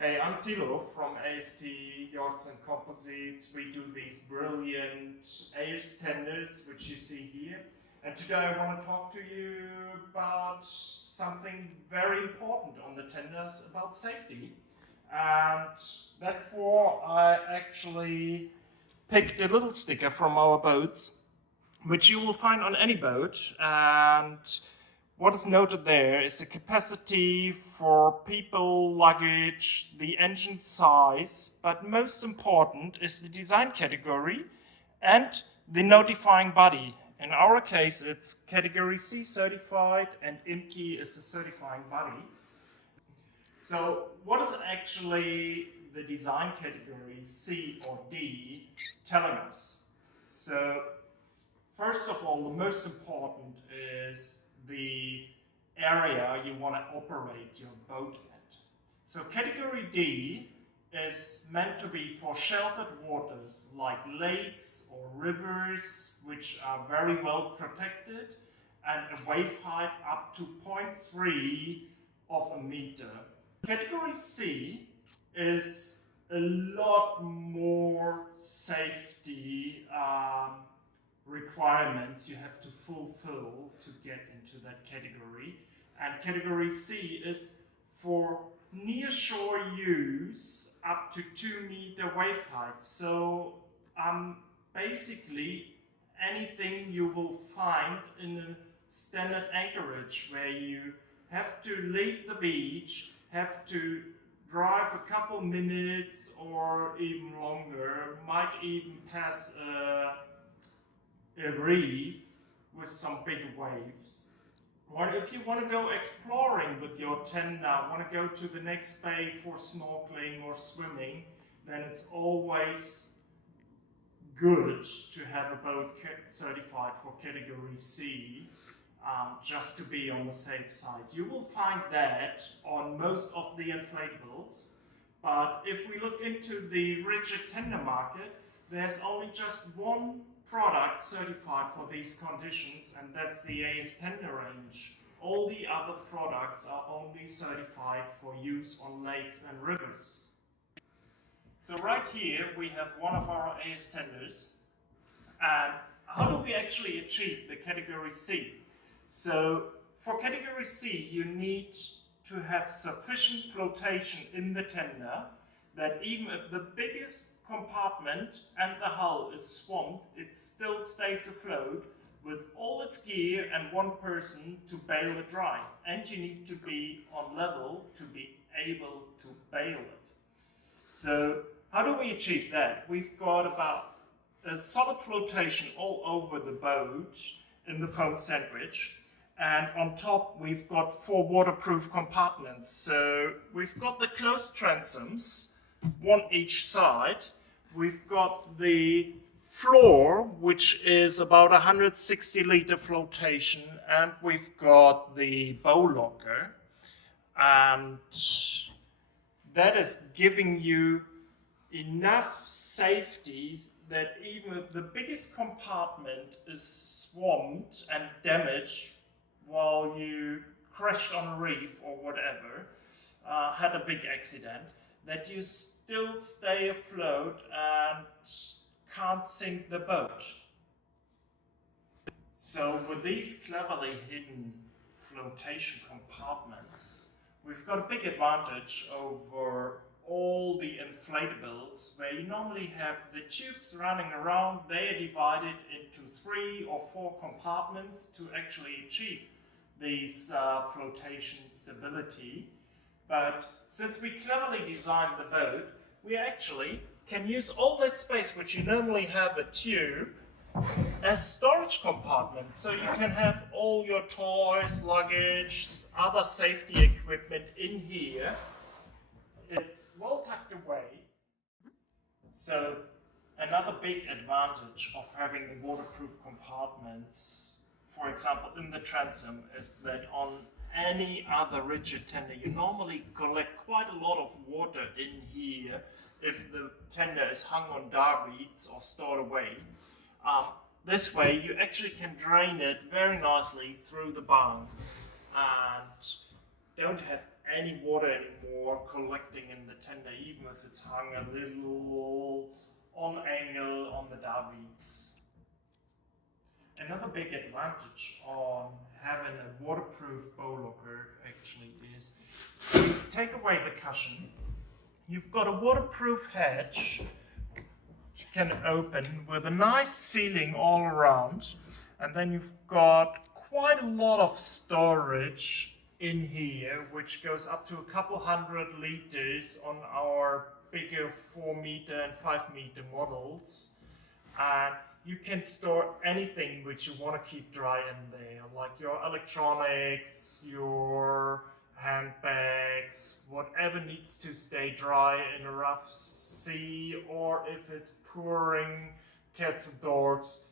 Hey, I'm Tilo from AST Yachts and Composites. We do these brilliant ASTenders, which you see here. And today I want to talk to you about something very important on the tenders, about safety. And therefore I actually picked a little sticker from our boats, which you will find on any boat. And what is noted there is the capacity for people, luggage, the engine size, but most important is the design category and the notifying body. In our case, it's category C certified and IMCI is the certifying body. So what is actually the design category C or D telling us? So first of all, the most important is the area you want to operate your boat at. So category D is meant to be for sheltered waters like lakes or rivers, which are very well protected, and a wave height up to 0.3 of a meter. Category C is a lot more safety requirements you have to fulfill to get into that category. And category C is for near shore use up to 2 meter wave height. So basically anything you will find in a standard anchorage where you have to leave the beach, have to drive a couple minutes or even longer, might even pass a reef with some big waves. Or if you want to go exploring with your tender, want to go to the next bay for snorkeling or swimming, then it's always good to have a boat certified for category C, just to be on the safe side. You will find that on most of the inflatables, but if we look into the rigid tender market, there's only just one product certified for these conditions, and that's the ASTender range. All the other products are only certified for use on lakes and rivers. So right here we have one of our ASTenders, and how do we actually achieve the category C? So for category C you need to have sufficient flotation in the tender that even if the biggest compartment and the hull is swamped, it still stays afloat with all its gear and one person to bail it dry. And you need to be on level to be able to bail it. So how do we achieve that? We've got about a solid flotation all over the boat in the foam sandwich. And on top we've got 4 waterproof compartments. So we've got the closed transoms, one each side. We've got the floor, which is about 160 liter flotation, and we've got the bow locker, and that is giving you enough safety that even if the biggest compartment is swamped and damaged while you crashed on a reef or whatever, had a big accident, that you still stay afloat and can't sink the boat. So with these cleverly hidden flotation compartments, we've got a big advantage over all the inflatables where you normally have the tubes running around. They are divided into 3 or 4 compartments to actually achieve these flotation stability. But since we cleverly designed the boat, we actually can use all that space which you normally have a tube as storage compartments. So you can have all your toys, luggage, other safety equipment in here. It's well tucked away. So another big advantage of having the waterproof compartments, for example in the transom, is that on any other rigid tender you normally collect quite a lot of water in here if the tender is hung on darbeats or stored away. This way you actually can drain it very nicely through the barn and don't have any water anymore collecting in the tender, even if it's hung a little on angle on the davits. Another big advantage on having a waterproof bow locker actually is you take away the cushion. You've got a waterproof hatch which you can open with a nice ceiling all around, and then you've got quite a lot of storage in here, which goes up to a couple 100 liters on our bigger 4-meter and 5-meter models. And you can store anything which you want to keep dry in there, like your electronics, your handbags, whatever needs to stay dry in a rough sea, or if it's pouring cats and dogs,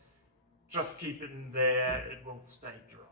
just keep it in there, it will stay dry.